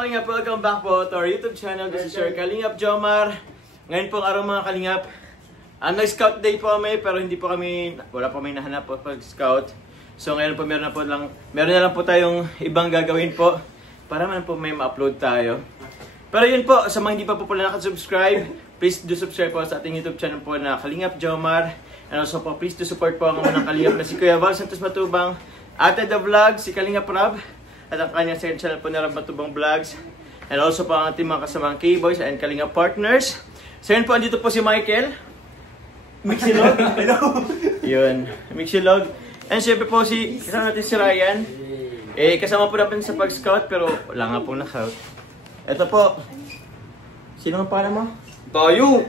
Kalingap, welcome back po to our YouTube channel. This is your Kalingap Jomar. Ngayon pong araw mga Kalingap, nag-scout day po kami pero hindi po kami, wala po may nahanap po pag-scout. So ngayon po meron na lang po tayong ibang gagawin po para man po may ma-upload tayo. Pero yun po, sa mga hindi pa po pala nakasubscribe, please do subscribe po sa ating YouTube channel po na Kalingap Jomar. And also po, please do support po ang mga Kalingap na si Kuya Val Santos Matubang, Ate The Vlog, si Kalingap Rab, at ang kanyang second channel po na Rab Matubang Vlogs. And also po ang ating mga kasamang K-Boys and Kalingap Partners. So yun po, andito po si Michael. Mixilog. Hello. Yun, Mixilog. And syempre po kasama natin si Ryan. Kasama po natin sa pag-scout pero wala nga pong na-scout. Ito po. Sino ang pangalan mo? Tayo!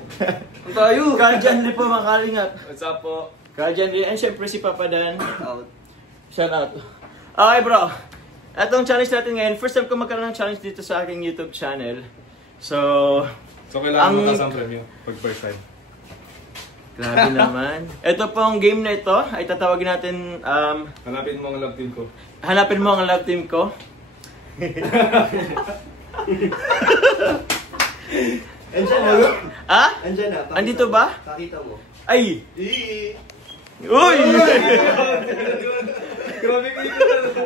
Ang tayo! Carl Janry po mga Kalingap. What's up po? Carl Janry. And syempre si Papa Dan. Shout out. Okay bro. Itong challenge natin ngayon, first time ko magkaroon ng challenge dito sa aking YouTube channel. So kailangan mo kasang premyo pag first time. Grabe naman. Ito pong game na ito ay tatawagin natin Hanapin mo ang love team ko. Hanapin mo ang love team ko. Andiyan na. Ha? Andiyan na. Andito ba? Kakita mo. Ay! Uy! Grabe kayo!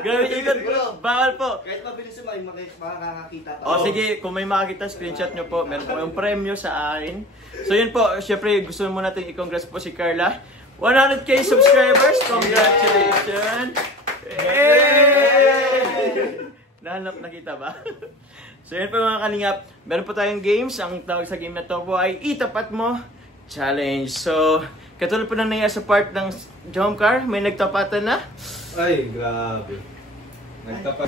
Grabe ikot. Bawal po. Kahit mabilis mo, makakakita pa. O sige, kung may makakita, screenshot nyo po. Meron po yung premyo sa akin. So yun po, syempre gusto mo natin i-congrats po si Carla. 100k subscribers! Congratulations! Hey! Nahanap, nakita ba? So yun po mga Kalingap, meron po tayong games. Ang tawag sa game na to po ay Itapat Mo Challenge. So, katulad po na nangyari sa part ng jump car, may nagtapatan na. Ay, grabe. Nagtapat.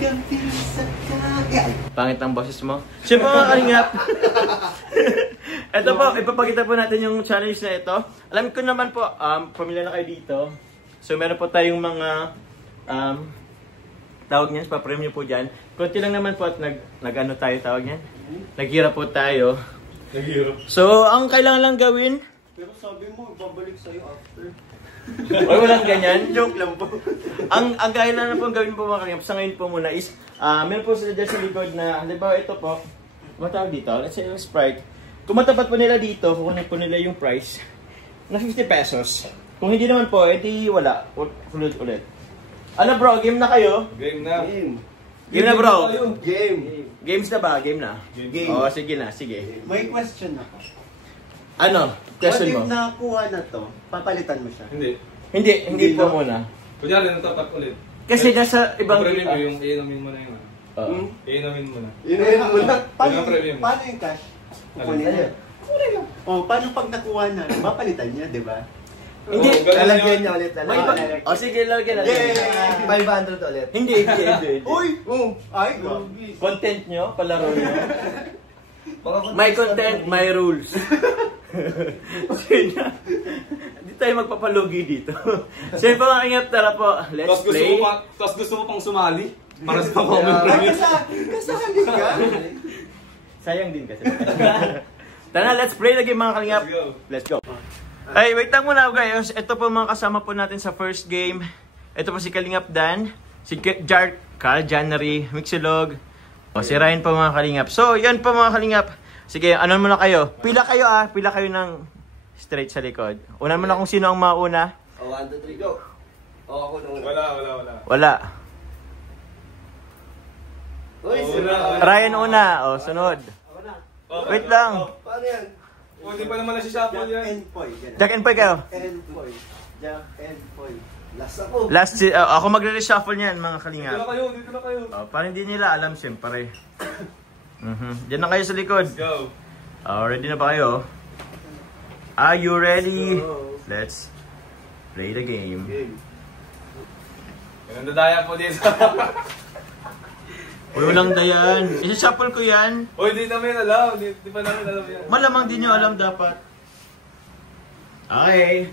Pangit ang boses mo. Siyempre mga Kalingap. Ito po, ipapakita po natin yung challenge na ito. Alam ko naman po, pamilya na kayo dito. So meron po tayong mga tawag niyan, papremyo po dyan. Kunti lang naman po at nag-ano tayo tawag niyan. Naghirap po tayo. Naghirap. So, ang kailangan lang gawin. Pero sabi mo, babalik sa'yo after. O walang ganyan. Joke lang po. ang kailangan po gawin po mga Kalingap sa ngayon po muna is, meron po sila dyan sa likod na, halimbawa ito po, matawag dito, let's say yung Sprite. Kung matapat po nila dito, kukunin po nila yung price na 50 pesos. Kung hindi naman po, edi wala. Ulit. Ano bro, game na kayo? Game na. Game na bro. Game. Games na ba? Game na? Game. Oo, sige na, sige. May question ako. Ano? Question mo? What if nakuha na to, papalitan mo siya? Hindi po muna. Kunyari, natapat ulit. Kasi nasa ibang Premyo kita. mo yung iinamin mo na yun. Iinamin mo na. Yun mo na. Yun ang premium. Paano yung cash? Kukunin niya. O, paano pag nakuha na, papalitan niya, di ba? Hindi. Lalagyan niya ulit. O sige, lalagyan natin. Yay! 500 ulit. Hindi. Uy! Ay, Content nyo, palaro nyo. May content, may rules. Okay na. Hindi tayo magpapalugi dito. Sige po mga Kalingap, tara po. Let's play. Tapos gusto mo pang sumali? Para sa comment premyo. kasali ka? Sayang din kasi. Tara, let's play the game mga Kalingap. Let's go. Ay, wait lang muna guys. Ito po mga kasama po natin sa first game. Ito po si Kalingap Dan, si Carl Janry, Mixilog, o si Ryan po mga Kalingap. So, yan po mga Kalingap. Sige, ano muna kayo? Pila kayo ng straight sa likod. Unan muna kung sino ang mauna. 1, 2, 3, go! O, ako nung Wala. Uy, Ryan una. O, sunod. Ako na. Wait lang. Paano yan? Hindi pa naman nasishuffle Jack yan. and Poy. Jack and Poy kayo. Jack and Poy. Last ako. Last, ako magre-reshuffle niyan mga Kalingap. Dito na kayo. Para hindi nila alam siyempre. Diyan na kayo sa likod. Let's go. Ready na ba kayo? Are you ready? Go. Let's play the game. Ganun dadaya po dito. Uy, walang dayan. Isa-shuffle ko yan. Uy, di namin alam. Di pa namin alam yan. Malamang din nyo alam dapat. Okay.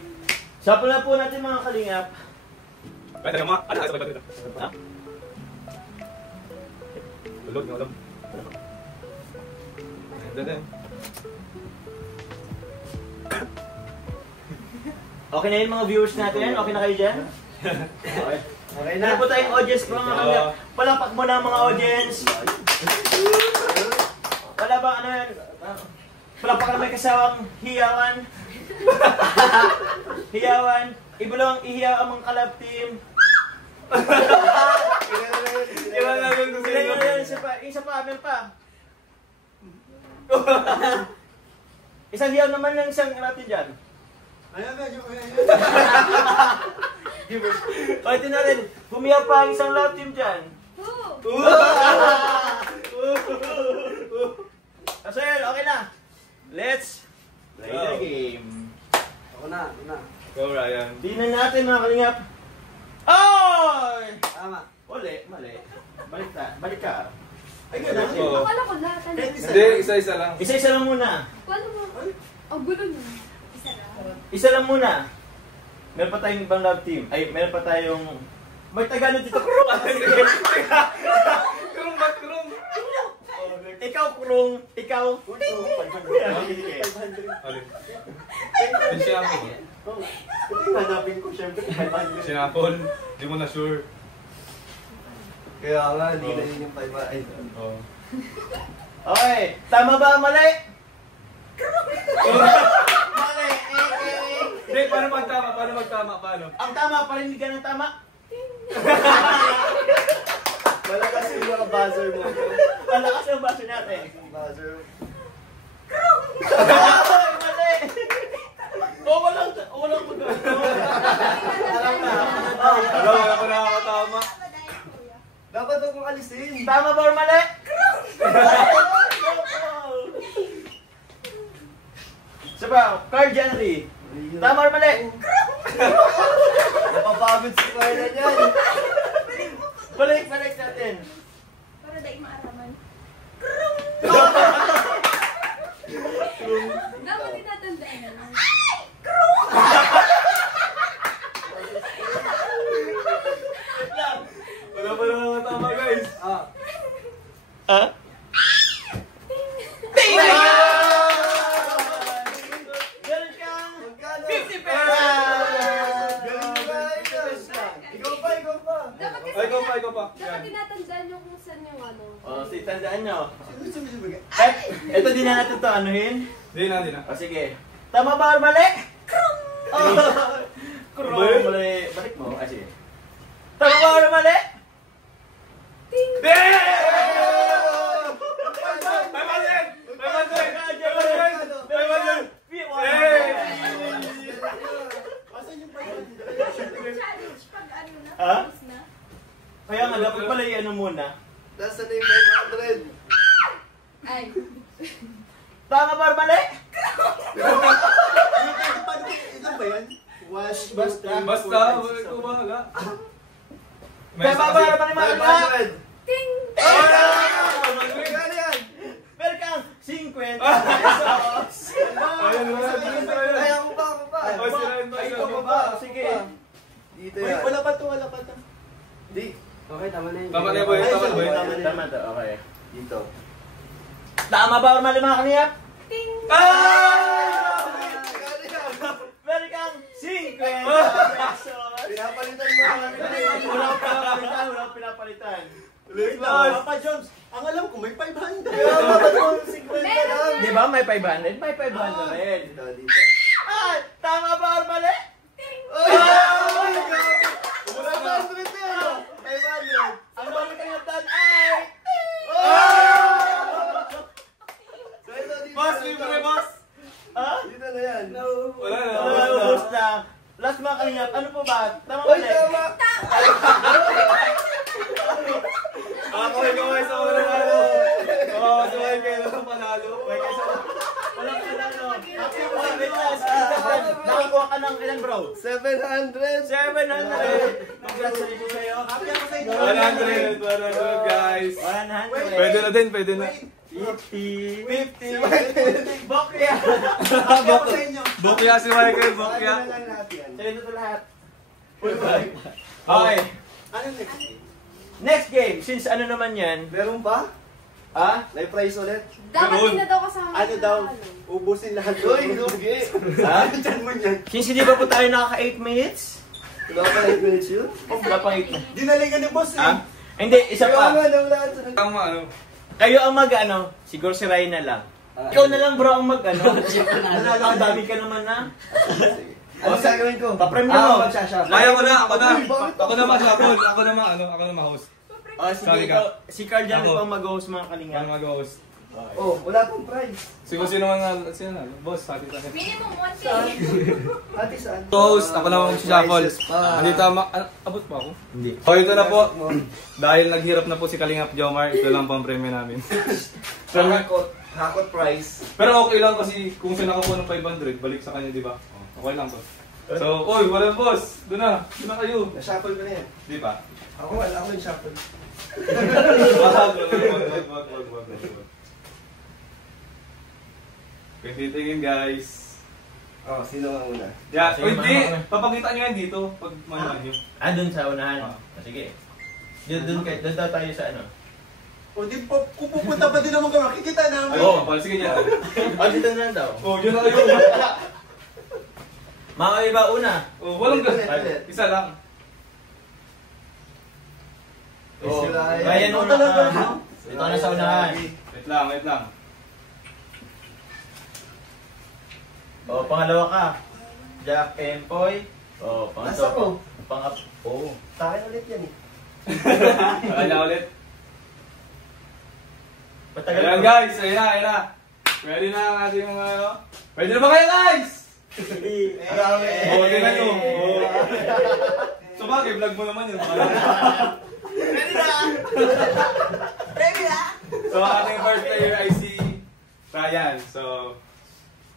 Shuffle na po natin mga Kalingap. Pwede ka mga. Ha? Ulog, ulog. Dada. Okay na yun mga viewers natin. Okay na kayo dyan? Okay. Okay na. Meron po tayong audience mga Kalingap. Palakpak mo na mga audience. ba ano yan? Palakpakan may kasawang hiyawan. Hiyawan. Iba lang ihiyaw ang mga kalab team. Iba na yun kung sino. Isa pa, meron pa. Isang hiyaw naman lang isang natin dyan. O, ito na rin. Humiyaw pa ang isang love team dyan. Asel, okay na. Let's play the game. Ako na. Go, Ryan. Tingnan natin mga kalingap. Oy! Tama. Mali. Balik ka. Ay, ganun. Oo. Akala ko lahat. Hindi, isa-isa lang. Isa-isa lang muna. Paano mo? Ang gulo niya. Isa lang. Isa lang muna. Meron pa tayong ibang love team. Ay, meron pa tayong... May Tagalog dito. Kurong! Kurong ba't kurong? Ikaw, kurong. Ikaw. Alin? Siya ako. Ito yung hanapin ko, syempre, 500. Sinapol. Di mo na sure. Kaya nga, hindi na yun yung 5. Ay, Oo. Okay. Tama ba? Mali? Mali. Hindi, paano magtama? Paano? Ang tama, parinig ka ng tama. malakas yung mga buzzer mo. Ang lakas ng baso natin. Buzzer. Mali. Walang magagawa. Wala ko nakakatama. Dapat akong alisin. Tama ba or mali? Saba, Carl Henry. Tama or mali? Napapagod si Carla niyan. Balik natin. Para dahil maaraman. Dapat tinatandaan na. Wala pa nakakatama, guys. Ah? Meron kang Magkano? 50 pesos! Galing mo guys. Ikaw pa. Dapat kasi Ay, ikaw pa. dapat Yan. tinatandaan nyo kung saan yung ano. Tandaan nyo. Sino sumibigay? Ito din na natin to anuhin. Di na. O sige. Tama ba or mali? Krong! Ba? Mali. Balik mo. Ah, sige. Tama ba or mali? Di! Asan yung 500? Challenge pag ano na. Ha? Tapos na. Kaya nga, dapat pala ano muna. Nasaan na yung 500? Ay. Tama ba or mali? Ilan ba yan? Basta. Basta, ikaw bahala. Tama ba or mali mga kalingap? 500. Ting! Magkano yan? Meron kang 50 pesos. Ay, ako pa. Ay, sirain pa, Ay, sirain ikaw pa. ba? Sige. Dito Wait, yan. wala pa to. Di. Okay, tama na yun. Tama na boy, tama na boy. Tama to, okay. Dito. Tama ba or mali mga kalingap? Ting! Meron kang 50 pesos. Pinapalitan mo naman. Wala akong pinapalitan. Wait lang. Papa Jones, ang alam ko may 500. Kaya ba't mo 50 lang? Di ba may 500? May 500. Dito, dito. Ah, tama ba or mali? Ang mga kalingap ay... Boss, libre boss! Ha? Dito na yan. Wala na. Ubus na. Last mga kalingap, ano po ba? Tama Uy, mali? tama! Ako, ikaw ay sa unang ano. Oo, sabay kayo sa panalo. Walang panalo. Nakakuha ka ng ilan bro? 700! 700! Congratulations sa'yo. Happy ako sa inyo. 100 guys. 100. Pwede na din, pwede na. 50. 50. Bokya. Happy ako sa inyo. Bokya si Michael, bokya. Ano na lang natin? Sa'yo na ito lahat. Okay. Ano next game? Next game. Since ano naman yan? Meron pa? Ha? May prize ulit? Dapat Ganun. din na daw kasama. Ano daw? Ubusin lahat. Uy, lugi! Ha? Diyan mo yan. Since hindi ba po tayo nakaka 8 minutes? Wala pa 8 minutes yun? Wala pang 8 minutes. Dinalay ka ni boss eh. Ha? Hindi, isa Kaya pa. nga, nawala sa Tama ano. Kayo ang mag-ano, siguro si Ryan na lang. Ikaw na lang bro ang mag-ano. Ang dami ka naman na. Ano gagawin ko? Paprem mo. Kaya ko na, ako na. Ako na ma-shuffle. Ako na ma-host. Sige, Sorry ikaw, ka. si Carl dyan Ako. po ang mag-host mga kalingap. Ano mag-host? Oh, wala pong prize. Sino man, sino na? Boss, hati tayo. Minimum 1K. Ate saan? Host, ako naman mag-shuffle. Prizes pa. Andito, abot pa ako? Hindi. So ito na po. Dahil naghirap na po si Kalingap Jomar, ito lang po ang premyo namin. Hakot prize. Pero okay lang kasi kung siya nakakuha ng 500, balik sa kanya, di ba? Okay lang to. So, oy, walang boss. Doon na kayo. Na-shuffle ko na yan. Di ba? Ako wala ako yung shuffle. Wag. Tingin guys. Oh, sino ang una? Yeah, Sige, hindi. mama. Papakita nyo yan dito pag manuhan nyo. Dun sa unahan. Sige. Dun daw tayo sa ano. O di pa, kung pupunta pa din naman kami, makikita namin. Oo, sige niya. Dito na lang daw. Oh, yun na kayo. Mga iba una. Oh, walang Ulit. isa lang. Oh, Ryan. Ryan Ito una talaga, ka. no? Ito na sa unahan. Wait lang. Oh, pangalawa ka. Jack Empoy. Oh, Nasa ko. Oh. Sa akin ulit yan eh. Kaya ulit. Matagal Ayan pa. guys, ayan na. Pwede na ang ating mga ano. Pwede na ba kayo guys? Marami. Oo, tingnan nyo. Oo. So bagay, vlog mo naman yun. So ating first player ay si Ryan. So,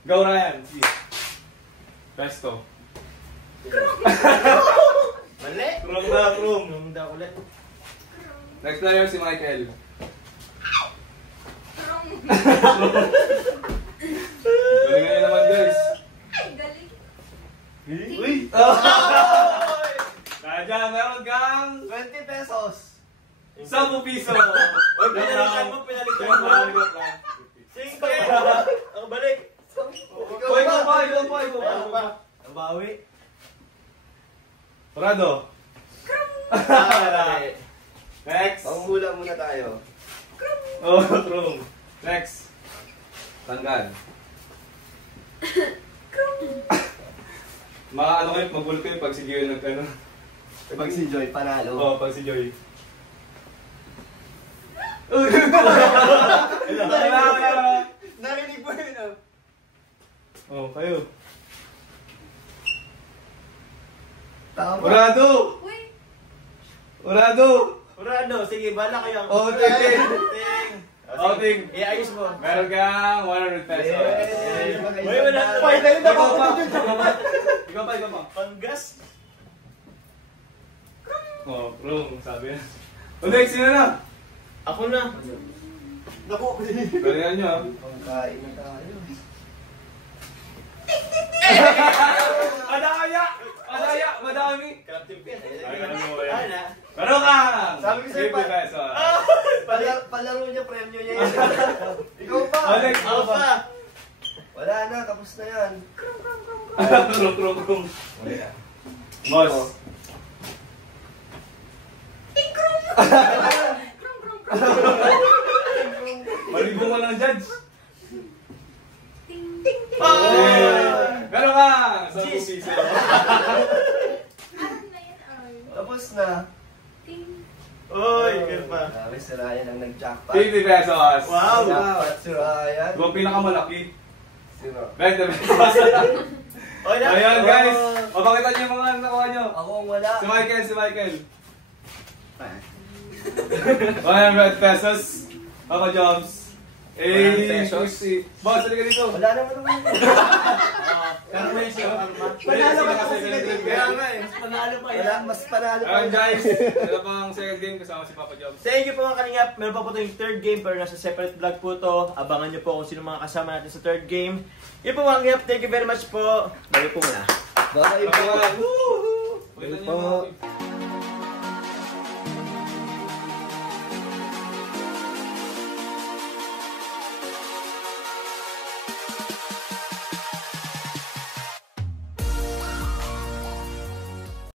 go Ryan. Si Presto. Mali. Room. Nung daw ulit. Next player si Michael. Galingan nyo naman guys. Ay, galing. Uy! Kaya meron kang 20 pesos. 10 piso. Oy, pinalikan mo. Sing pa. Ako balik. Ikaw pa. Ang bawi. Torado. Next. Panghula muna tayo. Oh, true. Next. Tanggal. Ano kayo, magulo kayo pag si Gio nag-ano. Pag si Joy panalo. Oo, pag si Joy. Narinig mo yun, ah. Oh, kayo. Tama. Torado! Uy, Torado! Urano, sige, bala kayo. Oh, ting. Oh, ting. Iayos mo. Meron kang 100 pesos. Yay! Uy, wala na. Pwede tayo na Ikaw pa. Panggas. Oh, wrong, sabi na. O, next, sino na? Ako na. Naku, Galingan nyo, ha? Pangkain na tayo. Madami! Crafting pen. Ay, ano mo yan? Ano? Meron ka! Sabi ko sa'yo, 50 pesos. Palaro niya, premyo niya yan. Ikaw pa. Oh, next, Ako pa. Wala na, tapos na yan. Krong. Boss. krong. Maligo mo lang, Judge. Ting, ting, ting. Meron ka! 10 Jeez. piso. Alam na yan, ay. Tapos na. Ting. Uy, ganun pa. Grabe, si Ryan ang nag-jackpot. 50 pesos. Wow. Jackpot si Ryan. Ito ang pinakamalaki. Sino? 20 pesos. Oy, na. Ayan, guys. Mapakita niyo yung mga nakuha niyo. Ako ang wala. Si Michael. 100 pesos. Papa Jobs. 100 pesos. Boss, halika dito. Wala naman naman. Kano mo yun siya? panalo ka kasi Second ka game. din. Kaya nga eh. Mas panalo pa Wala, yan. mas panalo pa. Ayan guys, ito pang second game kasama si Papa Jobs. Thank you po mga kalingap. Meron pa po ito yung third game pero nasa separate vlog po to. Abangan nyo po kung sino mga kasama natin sa third game. Yun po mga kalingap. Thank you very much po. Balik po muna. Bye-bye po. Pakita niyo yung mga